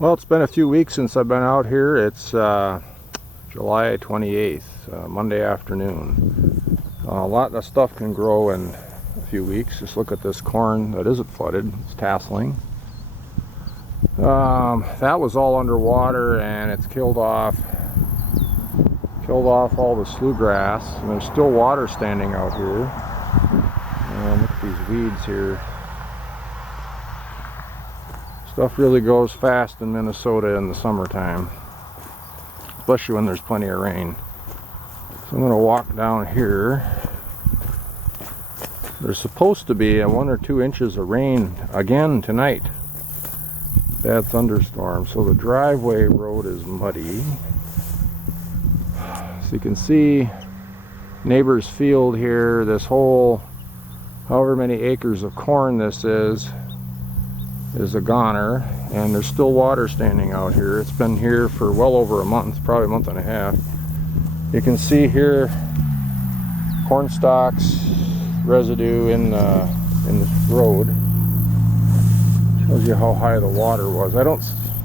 Well, it's been a few weeks since I've been out here. It's July 28th, Monday afternoon. A lot of stuff can grow in a few weeks. Just look at this corn that isn't flooded. It's tasseling. That was all underwater and it's killed off all the slough grass. And there's still water standing out here. And look at these weeds here. Stuff really goes fast in Minnesota in the summertime, especially when there's plenty of rain. So I'm going to walk down here. There's supposed to be 1 or 2 inches of rain again tonight. Bad thunderstorm. So the driveway road is muddy. So you can see neighbor's field here. This whole, however many acres of corn this is a goner, and there's still water standing out here. It's been here for well over a month, probably a month and a half. You can see here corn stalks residue in the road. Shows you how high the water was. It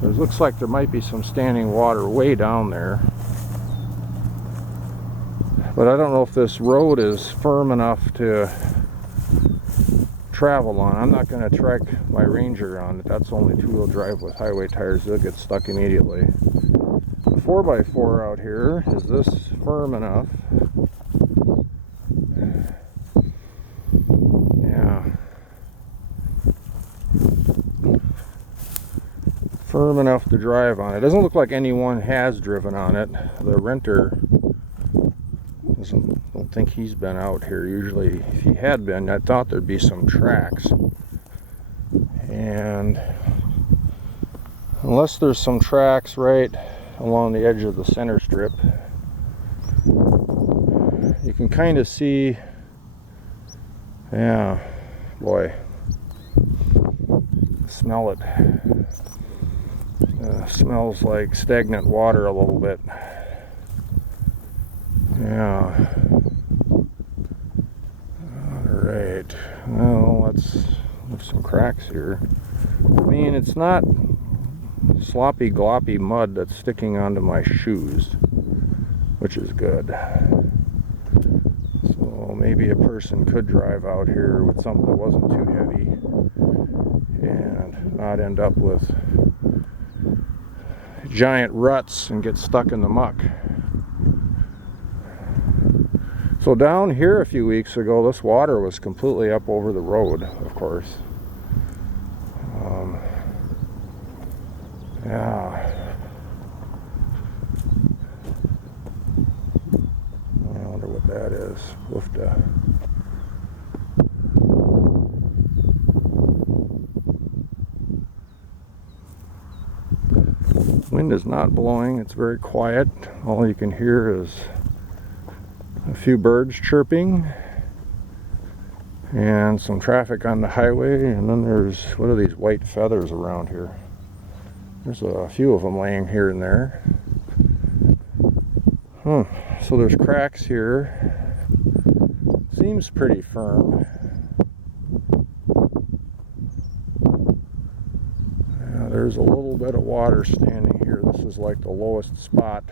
looks like there might be some standing water way down there, but I don't know if this road is firm enough to travel on. I'm not going to trek my Ranger on it. That's only 2-wheel drive with highway tires. They'll get stuck immediately. The 4x4 out here, is this firm enough? Yeah. Firm enough to drive on. It doesn't look like anyone has driven on it. The renter don't think he's been out here. Usually if he had been, I thought there'd be some tracks, and unless there's some tracks right along the edge of the center strip, you can kind of see. Yeah, boy, smell it. Smells like stagnant water a little bit. Yeah. Alright. Well, let's look some cracks here. I mean, it's not sloppy, gloppy mud that's sticking onto my shoes, which is good. So maybe a person could drive out here with something that wasn't too heavy and not end up with giant ruts and get stuck in the muck. So down here a few weeks ago, this water was completely up over the road, of course. Yeah. I wonder what that is. Woofda. Wind is not blowing. It's very quiet. All you can hear is a few birds chirping and some traffic on the highway, and then there's, what are these white feathers around here? There's a few of them laying here and there. So there's cracks here. Seems pretty firm. Yeah, there's a little bit of water standing here. This is like the lowest spot.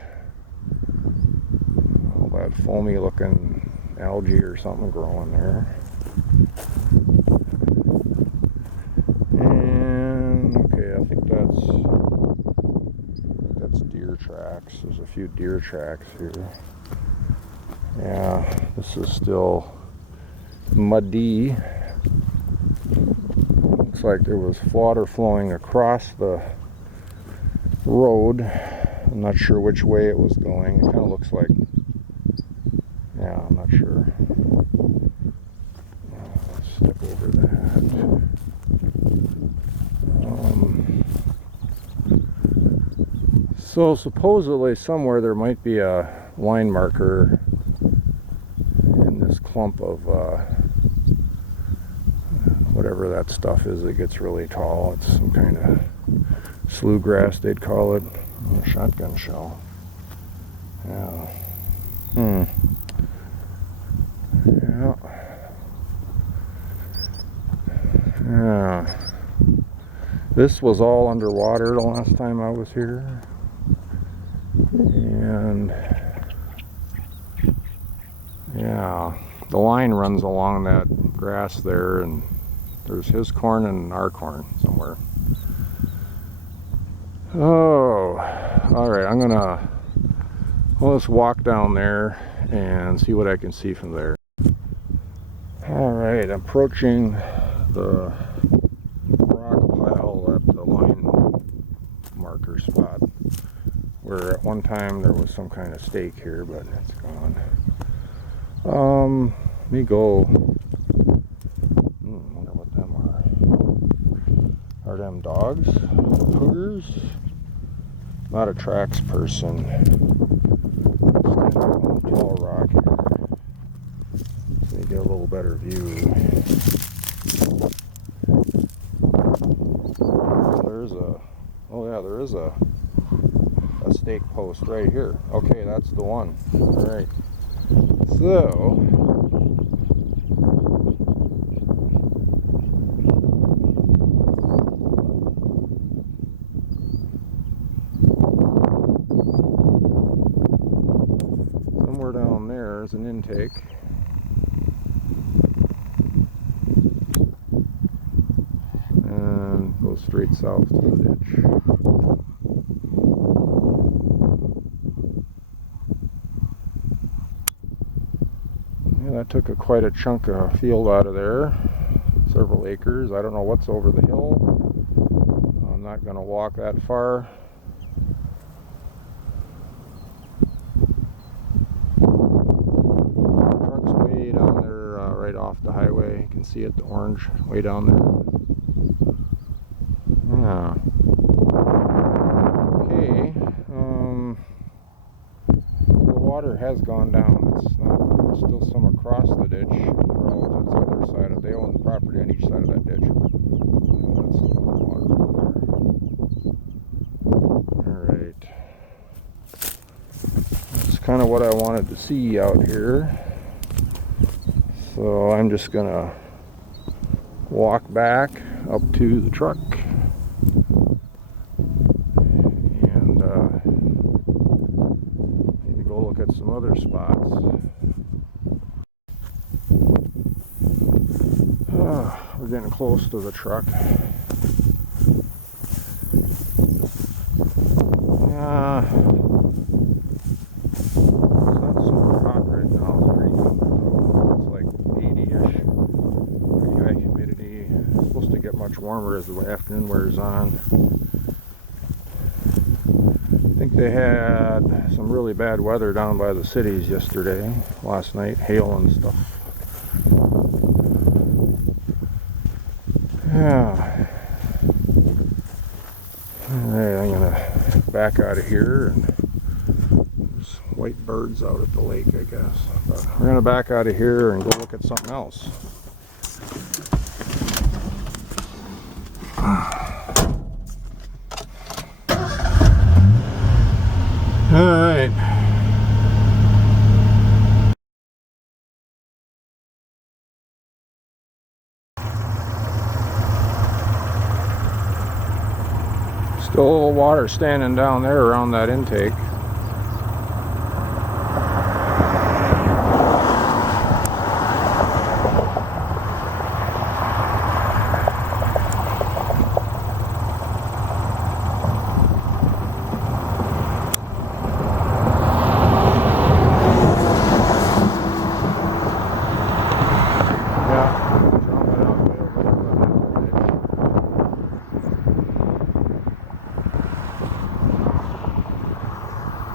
All that foamy looking algae or something growing there. And okay, I think that's deer tracks. There's a few deer tracks here. Yeah, this is still muddy. Looks like there was water flowing across the road. I'm not sure which way it was going. It kind of looks like, yeah, I'm not sure. Let's step over that. So supposedly somewhere there might be a line marker in this clump of whatever that stuff is that gets really tall. It's some kind of slough grass, they'd call it. A shotgun shell. Yeah. Yeah. Yeah. This was all underwater the last time I was here. And yeah, the line runs along that grass there, and there's his corn and our corn somewhere. Oh, alright, let's walk down there and see what I can see from there. Alright, approaching the rock pile at the line marker spot, where at one time there was some kind of stake here, but it's gone. Let me go. Wonder what them are. Are them dogs? Cougars? Not a tracks person. Tall rock here. Let me get a little better view. There is a stake post right here. Okay, that's the one. All right. So somewhere down there is an intake. And goes straight south to the ditch. That took quite a chunk of field out of there, several acres. I don't know what's over the hill. I'm not going to walk that far. Truck's way down there, right off the highway. You can see it, the orange, way down there. Yeah. Okay. The water has gone down. It's not. There's still some across the ditch. The relatives on their side they own the property on each side of that ditch. And that's still the water over there. Alright. That's kind of what I wanted to see out here. So I'm just gonna walk back up to the truck. And maybe go look at some other spots. We're getting close to the truck. Yeah, it's not super hot right now. It's pretty good though. It's like 80-ish. Pretty high humidity. It's supposed to get much warmer as the afternoon wears on. I think they had some really bad weather down by the cities last night, hail and stuff. Yeah. Alright, I'm gonna back out of here, and there's white birds out at the lake, I guess. But we're gonna back out of here and go look at something else. Alright. Still a little water standing down there around that intake.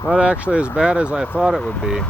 Not actually as bad as I thought it would be.